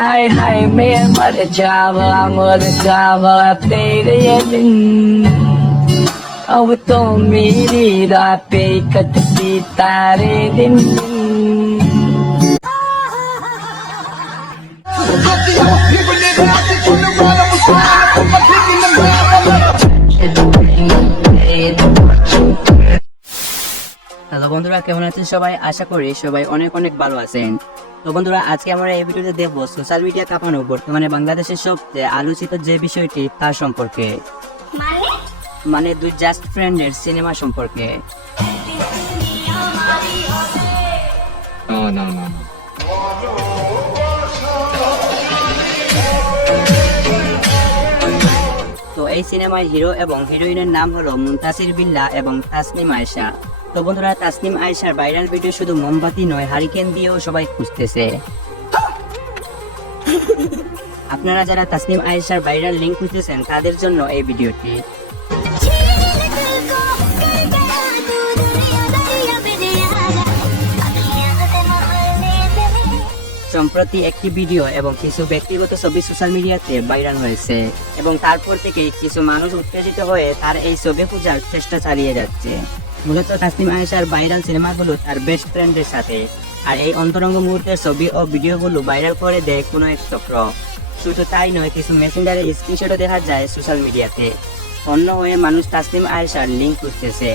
Hai hai mẹ mà để chava pe de yedin. Auto mi di da pe kat di tare din. Hello বন্ধুরা, কেমন আছেন সবাই? আশা করি সবাই অনেক অনেক ভালো আছেন। তো বন্ধুরা, আজকে আমরা এই ভিডিওতে দেখবো সোশ্যাল মিডিয়া কাঁপানো বর্তমানে বাংলাদেশের সবচেয়ে আলোচিত যে বিষয়টি তার সম্পর্কে, মানে দুই জাস্ট ফ্রেন্ডের সিনেমা সম্পর্কে। তো এই সিনেমায় হিরো এবং হিরোইনের নাম হলো মুনতাসির বিল্লাহ এবং তাসনিম আয়েশা। তো বন্ধুরা, তাসনিম আয়েশার ভাইরাল ভিডিও শুধু মোমবাতি নয়, হারিকেন দিয়েও সবাই খুঁজতেছে। আপনারা যারা তাসনিম আয়েশার ভাইরাল লিংক খুঁজতেছেন তাদের জন্য এই ভিডিওটি। সম্প্রতি একটি ভিডিও এবং কিছু ব্যক্তিগত ছবি সোশ্যাল মিডিয়াতে ভাইরাল হয়েছে এবং তারপর থেকে কিছু মানুষ উত্তেজিত হয়ে তার এই ছবি খোঁজার চেষ্টা চালিয়ে যাচ্ছে। মূলত তাসনিম আয়েশার ভাইরাল সিনেমাগুলো তার বেস্ট ফ্রেন্ডের সাথে, আর এই অন্তরঙ্গ মুহূর্তের ছবি ও ভিডিওগুলো ভাইরাল করে দেয় কোনো এক চক্র। শুধু তাই নয়, কিছু মেসেঞ্জারের স্ক্রিনশটও দেখা যায় সোশ্যাল মিডিয়াতে। অন্য হয়ে মানুষ তাসনিম আয়েশার লিঙ্ক খুঁজতেছে।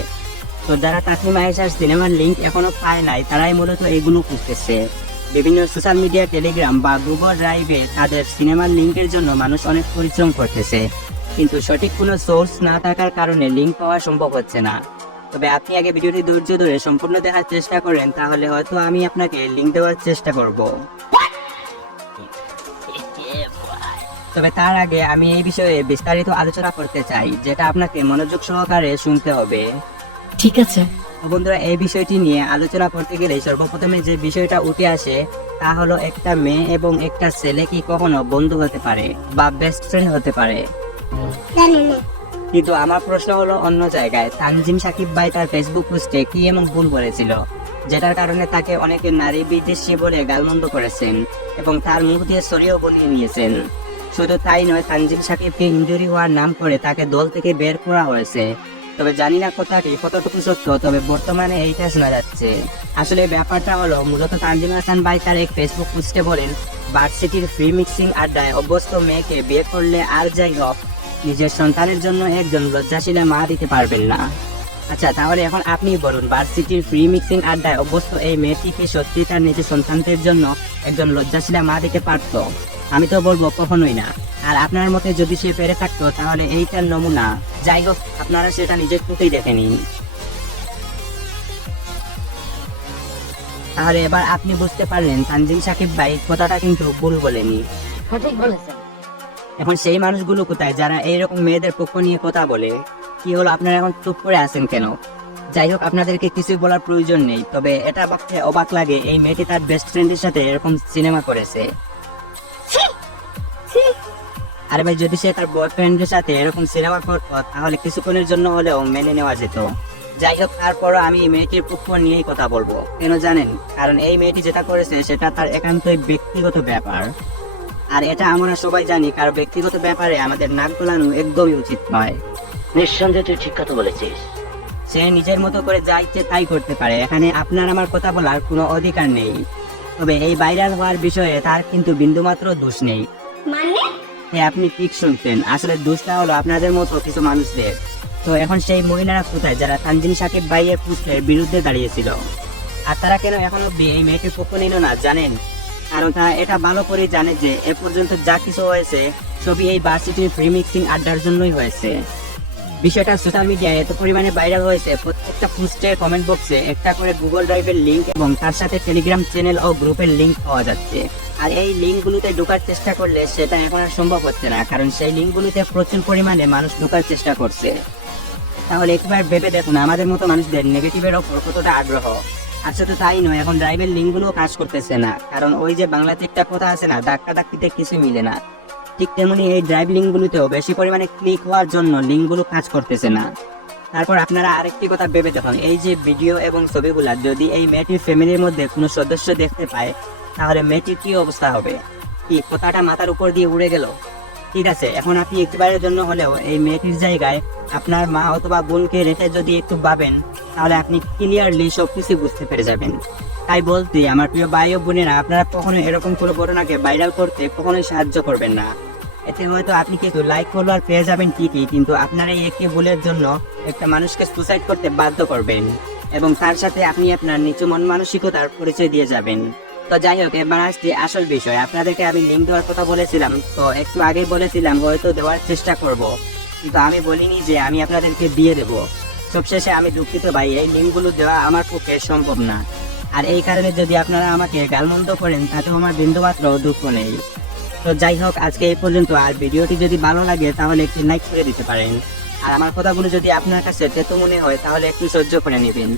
তো যারা তাসনিম আয়েশার সিনেমার লিঙ্ক এখনো পায় নাই, তারাই মূলত এগুলো খুঁজতেছে। বিভিন্ন সোশ্যাল মিডিয়া, টেলিগ্রাম বা গুগল ড্রাইভে তাদের সিনেমার লিঙ্কের জন্য মানুষ অনেক পরিশ্রম করতেছে, কিন্তু সঠিক কোনো সোর্স না থাকার কারণে লিঙ্ক পাওয়া সম্ভব হচ্ছে না। তবে আপনি আগে ভিডিওটি ধৈর্য ধরে সম্পূর্ণ দেখার চেষ্টা করেন, তাহলে হয়তো আমি আপনাকে লিঙ্ক দেওয়ার চেষ্টা করব। তবে তার আগে আমি এই বিষয়ে বিস্তারিত আলোচনা করতে চাই, যেটা আপনাকে মনোযোগ সহকারে শুনতে হবে। ঠিক আছে। বন্ধুরা, এই বিষয়টি নিয়ে আলোচনা করতে গেলে সর্বপ্রথমে যে বিষয়টা উঠে আসে তা হলো, একটা মেয়ে এবং একটা ছেলে কি কখনো বন্ধু হতে পারে বা বেস্ট ফ্রেন্ড হতে পারে? কিন্তু আমার প্রশ্ন হলো অন্য জায়গায়। তানজিম সাকিব ভাই তার ফেসবুক পোস্টে কি এমন ভুল বলেছিল যেটার কারণে তাকে অনেকে নারী বিদ্বেষী বলে গালমন্দ করেছেন এবং তার মুখ দিয়ে সরিয়েও বলিয়ে নিয়েছেন। শুধু তাই নয়, তানজিম সাকিবকে ইনজুরি হওয়ার নাম করে তাকে দল থেকে বের করা হয়েছে। তবে জানি না কথাটি কতটুকু সত্য, তবে বর্তমানে এইটা শোনা যাচ্ছে। আসলে ব্যাপারটা হলো, মূলত তানজিম হাসান ভাই তার এক ফেসবুক পোস্টে বলেন, ভার্সিটির ফ্রি মিক্সিং আড্ডায় অভ্যস্ত মেয়েকে বিয়ে করলে আর যাই হোক, নিজের সন্তানের জন্য একজন লজ্জাশীলা মা দিতে পারবেন না। আচ্ছা, তাহলে এখন আপনি বলুন, ভার্সিটির ফ্রি মিক্সিং আড্ডায় অভ্যস্ত এই মেয়েটি কি সত্যি তার নিজের সন্তানদের জন্য একজন লজ্জাশীলা মা দিতে পারতো? আমি তো বলবো কখনোই না। আর আপনার মতে যদি সে পেরে থাকতো, তাহলে এইটার নমুনা। যাই হোক, আপনারা সেটা নিজের চোখেই দেখে নিন। তাহলে এবার আপনি বুঝতে পারলেন তানজিম সাকিব ভাই কথাটা কিন্তু ভুল বলেনি। সঠিক বলেছেন। এখন সেই মানুষগুলো কোথায় যারা এইরকম মেয়েদের পক্ষ নিয়ে কথা বলে? কি হলো, আপনারা এখন চুপ করে আছেন কেন? যাই হোক, আপনাদেরকে কিছুই বলার প্রয়োজন নেই। তবে এটা ভাবতে অবাক লাগে, এই মেয়েটি তার বেস্ট ফ্রেন্ডের সাথে এরকম সিনেমা করেছে। আরে ভাই, যদি সে তার বয়ফ্রেন্ডের সাথে এরকম সিনেমা করতো তাহলে কিছুক্ষণের জন্য হলেও মেনে নেওয়া যেত। যাই হোক, তারপরও আমি এই মেয়েটির পক্ষ নিয়েই কথা বলবো। কেন জানেন? কারণ এই মেয়েটি যেটা করেছে সেটা তার একান্তই ব্যক্তিগত ব্যাপার, আর এটা আমরা সবাই জানি। কারণ ব্যক্তিগত ব্যাপারে আমাদের নাক গলানো একদমই উচিত নয়। নিঃসন্দেহে তুই ঠিক কথা বলেছিস। সে নিজের মতো করে যা ইচ্ছে তাই করতে পারে, এখানে আপনার আমার কথা বলার কোনো অধিকার নেই। তবে এই ভাইরাল হওয়ার বিষয়ে তার কিন্তু বিন্দুমাত্র দোষ নেই। হ্যাঁ, আপনি ঠিক শুনছেন। আসলে দোষটা হলো আপনাদের মতো কিছু মানুষদের। তো এখন সেই মহিলারা কোথায় যারা তানজিম সাকিব ভাইয়ের পোস্টের বিরুদ্ধে দাঁড়িয়েছিল? আর তারা কেন এখন অব্দি এই মেয়েটির পক্ষ নিল না জানেন? কারণ তারা এটা ভালো করে জানে যে এ পর্যন্ত যা কিছু হয়েছে সবই এই ভার্সিটির ফ্রি মিক্সিং আড্ডার জন্যই হয়েছে। বিষয়টা সোশ্যাল মিডিয়ায় এত পরিমাণে ভাইরাল হয়েছে, প্রত্যেকটা পোস্টের কমেন্ট বক্সে একটা করে গুগল ড্রাইভের লিঙ্ক এবং তার সাথে টেলিগ্রাম চ্যানেল ও গ্রুপের লিঙ্ক পাওয়া যাচ্ছে। আর এই লিঙ্কগুলোতে ঢোকার চেষ্টা করলে সেটা এখন আর সম্ভব হচ্ছে না, কারণ সেই লিঙ্কগুলোতে প্রচুর পরিমাণে মানুষ ঢোকার চেষ্টা করছে। তাহলে একবার ভেবে দেখুন আমাদের মতো মানুষদের নেগেটিভের ওপর কতটা আগ্রহ। আর শুধু তাই নয়, এখন ড্রাইভের লিঙ্কগুলো কাজ করতেছে না, কারণ ওই যে বাংলাতে একটা কথা আছে না, ধাক্কা ধাক্কিতে কিছু মিলে না। ঠিক তেমনি এই ড্রাইভ লিঙ্কগুলোতেও বেশি পরিমাণে ক্লিক হওয়ার জন্য লিঙ্কগুলো কাজ করতেছে না। তারপর আপনারা আরেকটি কথা ভেবে দেখুন, এই যে ভিডিও এবং ছবিগুলা যদি এই মেয়েটির ফ্যামিলির মধ্যে কোনো সদস্য দেখতে পায়, তাহলে মেয়েটির কি অবস্থা হবে? কি কথাটা মাথার উপর দিয়ে উড়ে গেল? ঠিক আছে, এখন আপনি একবারের জন্য হলেও এই মেয়েটির জায়গায় আপনার মা অথবা বোনকে রেখে যদি একটু ভাবেন, তাহলে আপনি ক্লিয়ারলি সবকিছু বুঝতে পেরে যাবেন। তাই বলতে আমার প্রিয় ভাই ও বোনেরা, আপনারা কখনো এরকম কোনো ঘটনাকে ভাইরাল করতে কখনোই সাহায্য করবেন না। এতে হয়তো আপনি কিছু লাইক ফলোয়ার পেয়ে যাবেন ঠিকই, কিন্তু আপনারা এই একটি ভুলের জন্য একটা মানুষকে সুসাইড করতে বাধ্য করবেন এবং তার সাথে আপনি আপনার নিচু মন মানসিকতার পরিচয় দিয়ে যাবেন। তো যাই হোক, এবার আসছি আসল বিষয়। আপনাদেরকে আমি লিঙ্ক দেওয়ার কথা বলেছিলাম, তো একটু আগে বলেছিলাম হয়তো দেওয়ার চেষ্টা করব, কিন্তু আমি বলিনি যে আমি আপনাদেরকে দিয়ে দেব। সবশেষে আমি দুঃখিত ভাই, এই লিঙ্কগুলো দেওয়া আমার পক্ষে সম্ভব না। আর এই কারণে যদি আপনারা আমাকে গালমন্দ করেন তাতেও আমার বিন্দুমাত্র দুঃখ নেই। তো যাই হোক, আজকে এই পর্যন্ত। আর ভিডিওটি যদি ভালো লাগে তাহলে একটি লাইক করে দিতে পারেন। আর আমার কথাগুলো যদি আপনার কাছে তেতো মনে হয় তাহলে একটু সহ্য করে নেবেন।